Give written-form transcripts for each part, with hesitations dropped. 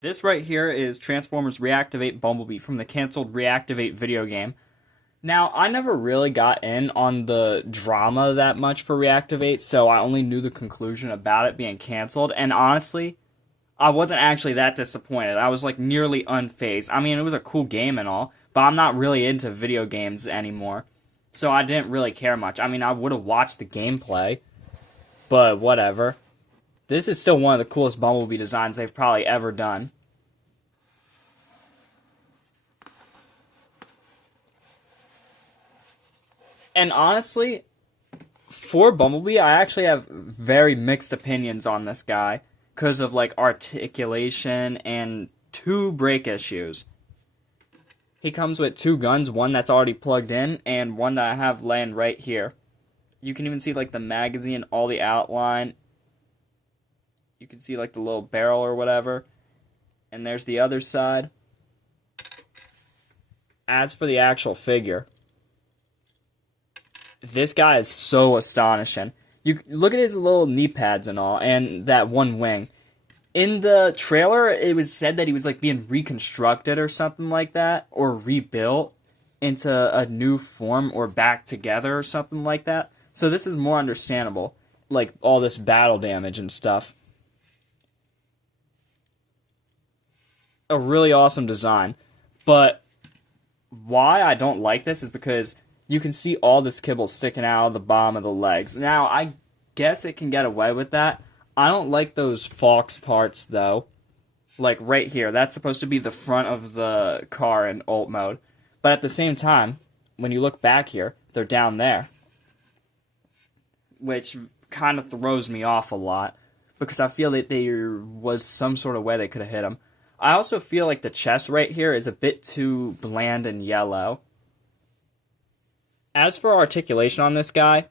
This right here is Transformers Reactivate Bumblebee from the canceled Reactivate video game. Now, I never really got in on the drama that much for Reactivate, so I only knew the conclusion about it being canceled, and honestly, I wasn't actually that disappointed. I was like nearly unfazed. I mean, it was a cool game and all, but I'm not really into video games anymore, so I didn't really care much. I mean, I would have watched the gameplay, but whatever. This is still one of the coolest Bumblebee designs they've probably ever done. And honestly, for Bumblebee, I actually have very mixed opinions on this guy because of like articulation and two brake issues. He comes with two guns, one that's already plugged in and one that I have laying right here. You can even see like the magazine, all the outline. You can see like the little barrel or whatever. And there's the other side. As for the actual figure, this guy is so astonishing. You look at his little knee pads and all, and that one wing. In the trailer, it was said that he was like being reconstructed or something like that, or rebuilt into a new form or back together or something like that. So this is more understandable, like all this battle damage and stuff. A really awesome design, but why I don't like this is because you can see all this kibble sticking out of the bottom of the legs. Now, I guess it can get away with that. I don't like those Fox parts, though. Like, right here. That's supposed to be the front of the car in alt mode. But at the same time, when you look back here, they're down there. Which kind of throws me off a lot. Because I feel that there was some sort of way they could have hit him. I also feel like the chest right here is a bit too bland and yellow. As for articulation on this guy,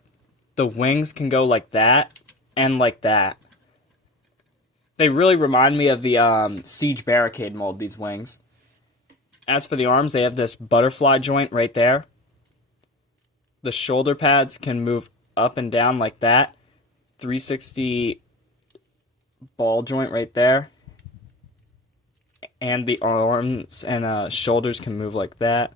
the wings can go like that and like that. They really remind me of the Siege Barricade mold, these wings. As for the arms, they have this butterfly joint right there. The shoulder pads can move up and down like that. 360 ball joint right there. And the arms and shoulders can move like that.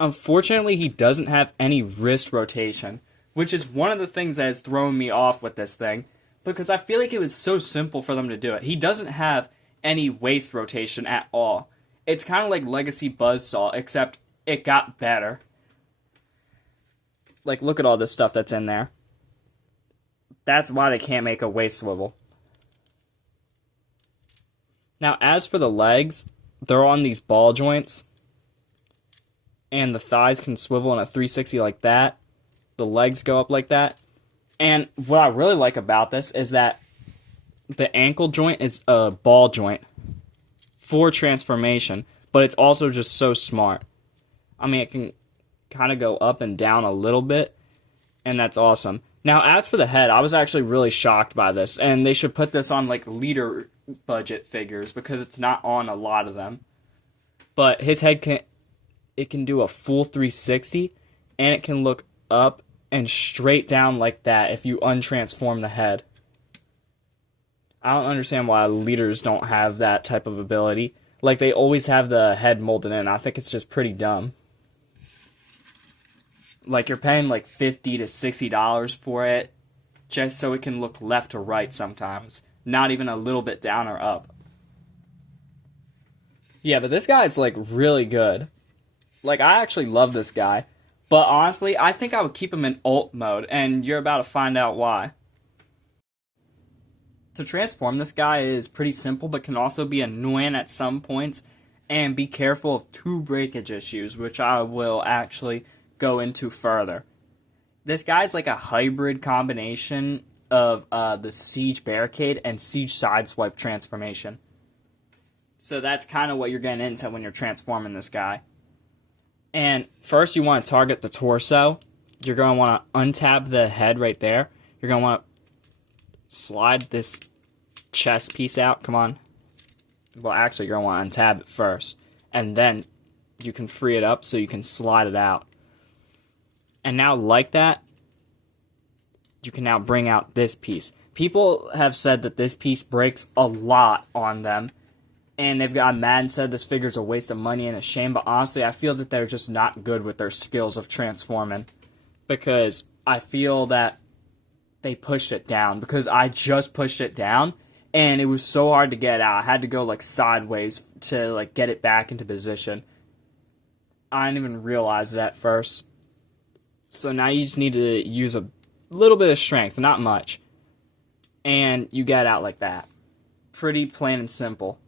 Unfortunately, he doesn't have any wrist rotation, which is one of the things that has thrown me off with this thing, because I feel like it was so simple for them to do it. He doesn't have any waist rotation at all. It's kind of like Legacy Buzzsaw, except it got better. Like, look at all this stuff that's in there. That's why they can't make a waist swivel. Now, as for the legs, they're on these ball joints. And the thighs can swivel in a 360 like that. The legs go up like that. And what I really like about this is that the ankle joint is a ball joint for transformation, but it's also just so smart. I mean, it can kind of go up and down a little bit, and that's awesome. Now, as for the head, I was actually really shocked by this, and they should put this on, like, leader budget figures, because it's not on a lot of them. But his head can do a full 360, and it can look up and straight down like that if you untransform the head. I don't understand why leaders don't have that type of ability. Like, they always have the head molded in. I think it's just pretty dumb. Like, you're paying like $50 to $60 for it just so it can look left to right sometimes. Not even a little bit down or up. Yeah, but this guy's like really good. Like, I actually love this guy. But honestly, I think I would keep him in alt mode, and you're about to find out why. To transform this guy is pretty simple, but can also be annoying at some points. And be careful of two breakage issues, which I will actually go into further. This guy's like a hybrid combination of the Siege Barricade and Siege Sideswipe transformation. So that's kind of what you're getting into when you're transforming this guy. And first you want to target the torso. You're going to want to untab the head right there. You're going to want to slide this chest piece out. Come on. Well, actually, you're going to want to untab it first. And then you can free it up so you can slide it out. And now, like that, you can now bring out this piece. people have said that this piece breaks a lot on them, and they've gotten mad and said this figure's a waste of money and a shame, but honestly, I feel that they're just not good with their skills of transforming, because I feel that they pushed it down, because I just pushed it down, and it was so hard to get out. I had to go, like, sideways to, like, get it back into position. I didn't even realize it at first. So now you just need to use a little bit of strength, not much. And you get out like that. Pretty plain and simple.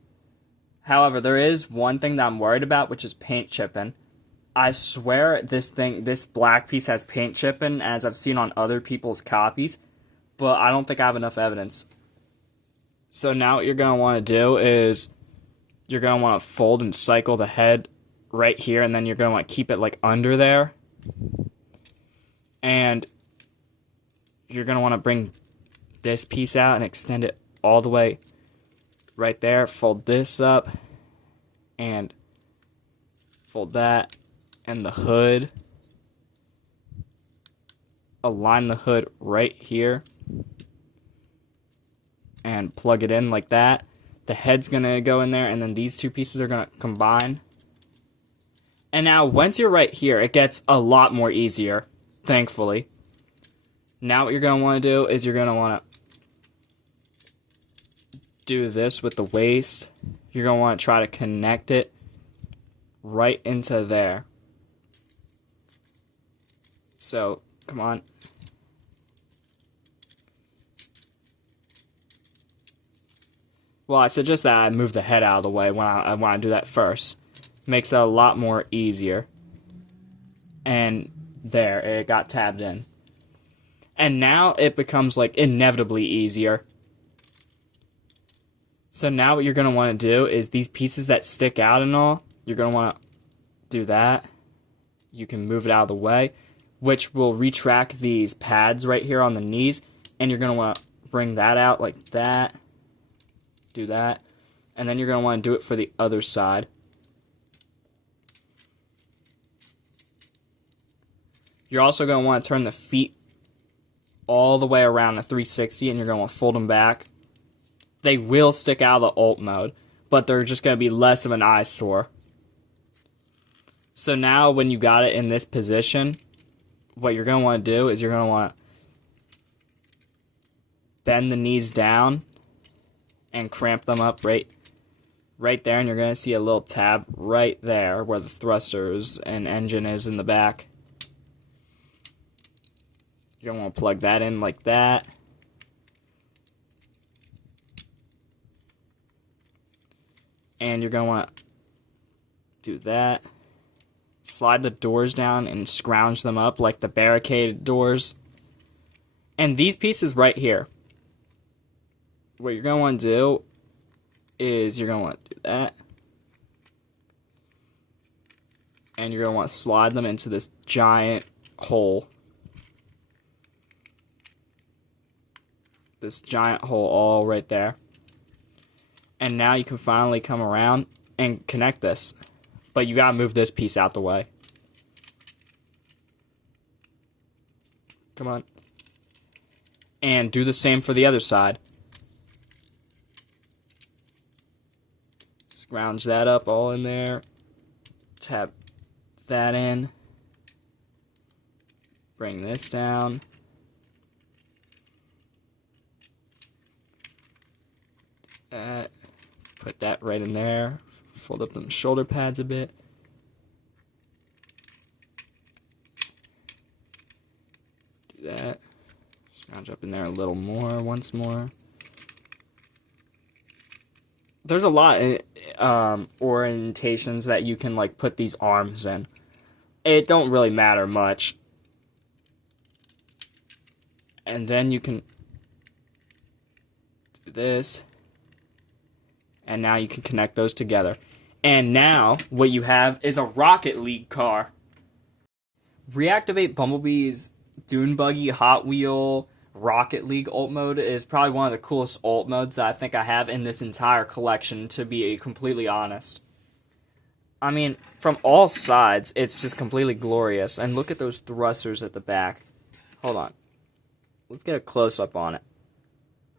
However, there is one thing that I'm worried about, which is paint chipping. I swear this black piece has paint chipping, as I've seen on other people's copies, but I don't think I have enough evidence. So now what you're going to want to do is you're going to want to fold and cycle the head right here, and then you're going to want to keep it like under there. And you're going to want to bring this piece out and extend it all the way right there. Fold this up and fold that, and the hood. Align the hood right here and plug it in like that. The head's going to go in there, and then these two pieces are going to combine. And now once you're right here, it gets a lot more easier, thankfully. Now what you're going to want to do is you're going to want to do this with the waist. You're going to want to try to connect it right into there. So, come on. Well, I suggest that I move the head out of the way when I want to do that first. Makes it a lot more easier. And there, it got tabbed in. And now it becomes like inevitably easier. So now what you're going to want to do is these pieces that stick out and all, you're going to want to do that. You can move it out of the way, which will retract these pads right here on the knees. And you're going to want to bring that out like that. Do that. And then you're going to want to do it for the other side. You're also going to want to turn the feet all the way around the 360, and you're going to want to fold them back. They will stick out of the alt mode, but they're just going to be less of an eyesore. So now when you got it in this position, what you're going to want to do is you're going to want to bend the knees down and cramp them up right there, and you're going to see a little tab right there where the thrusters and engine is in the back. You're going to want to plug that in like that. And you're going to want to do that. Slide the doors down and scrounge them up like the barricaded doors. And these pieces right here, what you're going to want to do is you're going to want to do that. And you're going to want to slide them into this giant hole. This giant hole all right there. And now you can finally come around and connect this. But you gotta move this piece out the way. Come on. And do the same for the other side. Scrounge that up all in there. Tap that in. Bring this down. That. Put that right in there. Fold up them shoulder pads a bit. Do that. Scrounge up in there a little more, once more. There's a lot of orientations that you can like put these arms in. It don't really matter much. And then you can do this. And now you can connect those together. And now, what you have is a Rocket League car. Reactivate Bumblebee's Dune Buggy Hot Wheel Rocket League ult mode is probably one of the coolest ult modes that I think I have in this entire collection, to be completely honest. I mean, from all sides, it's just completely glorious. And look at those thrusters at the back. Hold on. Let's get a close-up on it.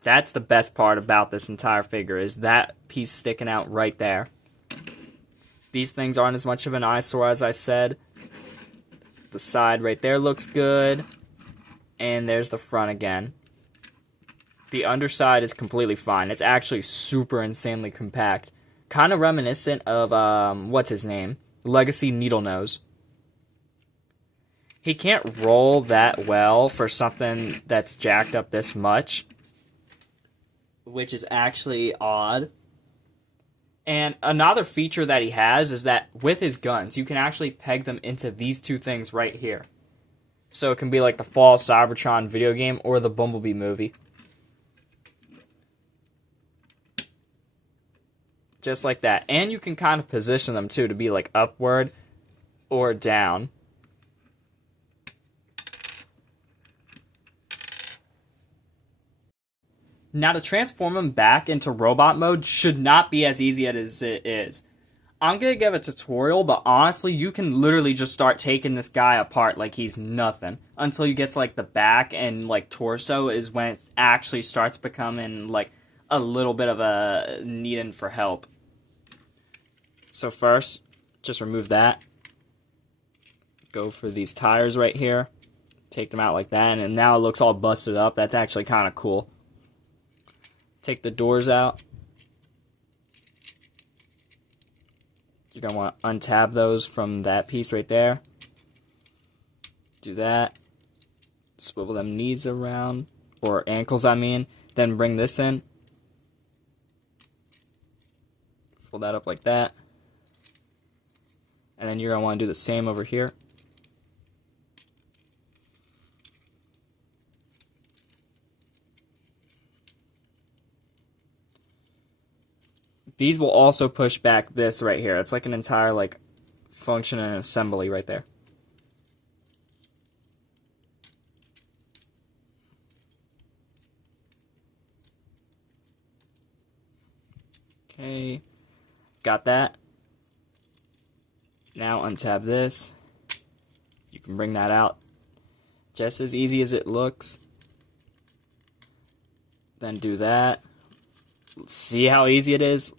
That's the best part about this entire figure, is that piece sticking out right there. These things aren't as much of an eyesore as I said. The side right there looks good. And there's the front again. The underside is completely fine. It's actually super insanely compact. Kind of reminiscent of, what's his name? Legacy Needlenose. He can't roll that well for something that's jacked up this much, which is actually odd. And another feature that he has is that with his guns, you can actually peg them into these two things right here. So it can be like the Fall Cybertron video game or the Bumblebee movie. Just like that. And you can kind of position them too to be like upward or down. Now to transform him back into robot mode should not be as easy as it is. I'm going to give a tutorial, but honestly, you can literally just start taking this guy apart like he's nothing. Until you get to like the back and like torso is when it actually starts becoming like a little bit of a needing for help. So first, just remove that. Go for these tires right here. Take them out like that, and now it looks all busted up. That's actually kind of cool. Take the doors out. You're going to want to untab those from that piece right there. Do that. Swivel them knees around, or ankles I mean. Then bring this in. Fold that up like that. And then you're going to want to do the same over here. These will also push back this right here. It's like an entire like function and assembly right there. Okay, got that. Now untab this. You can bring that out. Just as easy as it looks. Then do that. See how easy it is?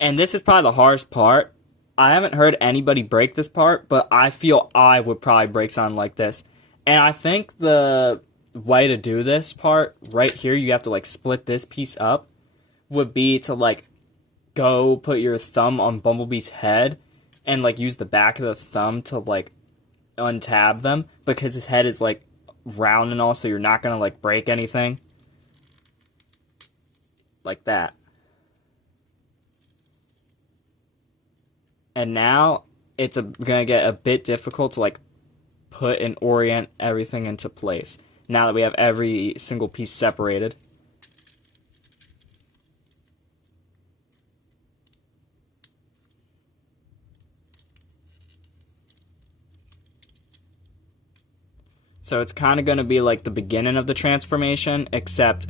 And this is probably the hardest part. I haven't heard anybody break this part, but I feel I would probably break something like this. And I think the way to do this part, right here, you have to like split this piece up, would be to like go put your thumb on Bumblebee's head and like use the back of the thumb to like untab them, because his head is like round and all, so you're not gonna like break anything. Like that. And now it's gonna get a bit difficult to like put and orient everything into place now that we have every single piece separated. So it's kind of going to be like the beginning of the transformation, except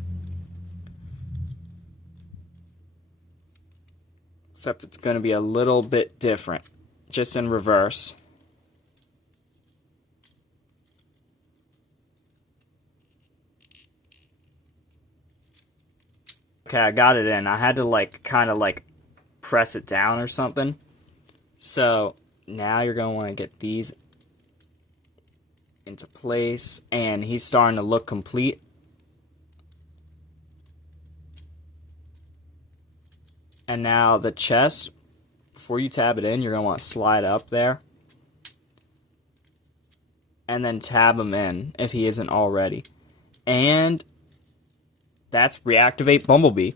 it's going to be a little bit different, just in reverse. Okay, I got it in. I had to like kind of like press it down or something. So now you're going to want to get these into place, and he's starting to look complete. And now the chest, before you tab it in, you're going to want to slide up there. And then tab him in if he isn't already. And that's Reactivate Bumblebee.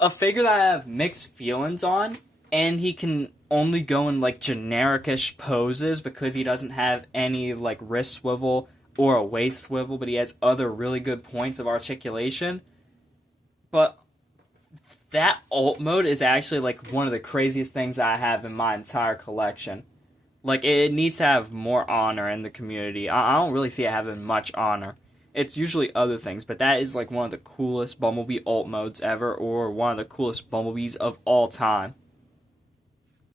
A figure that I have mixed feelings on, and he can only go in like generic-ish poses because he doesn't have any like wrist swivel or a waist swivel, but he has other really good points of articulation. But that alt mode is actually like one of the craziest things I have in my entire collection. Like, it needs to have more honor in the community. I don't really see it having much honor. It's usually other things, but that is like one of the coolest Bumblebee alt modes ever, or one of the coolest Bumblebees of all time.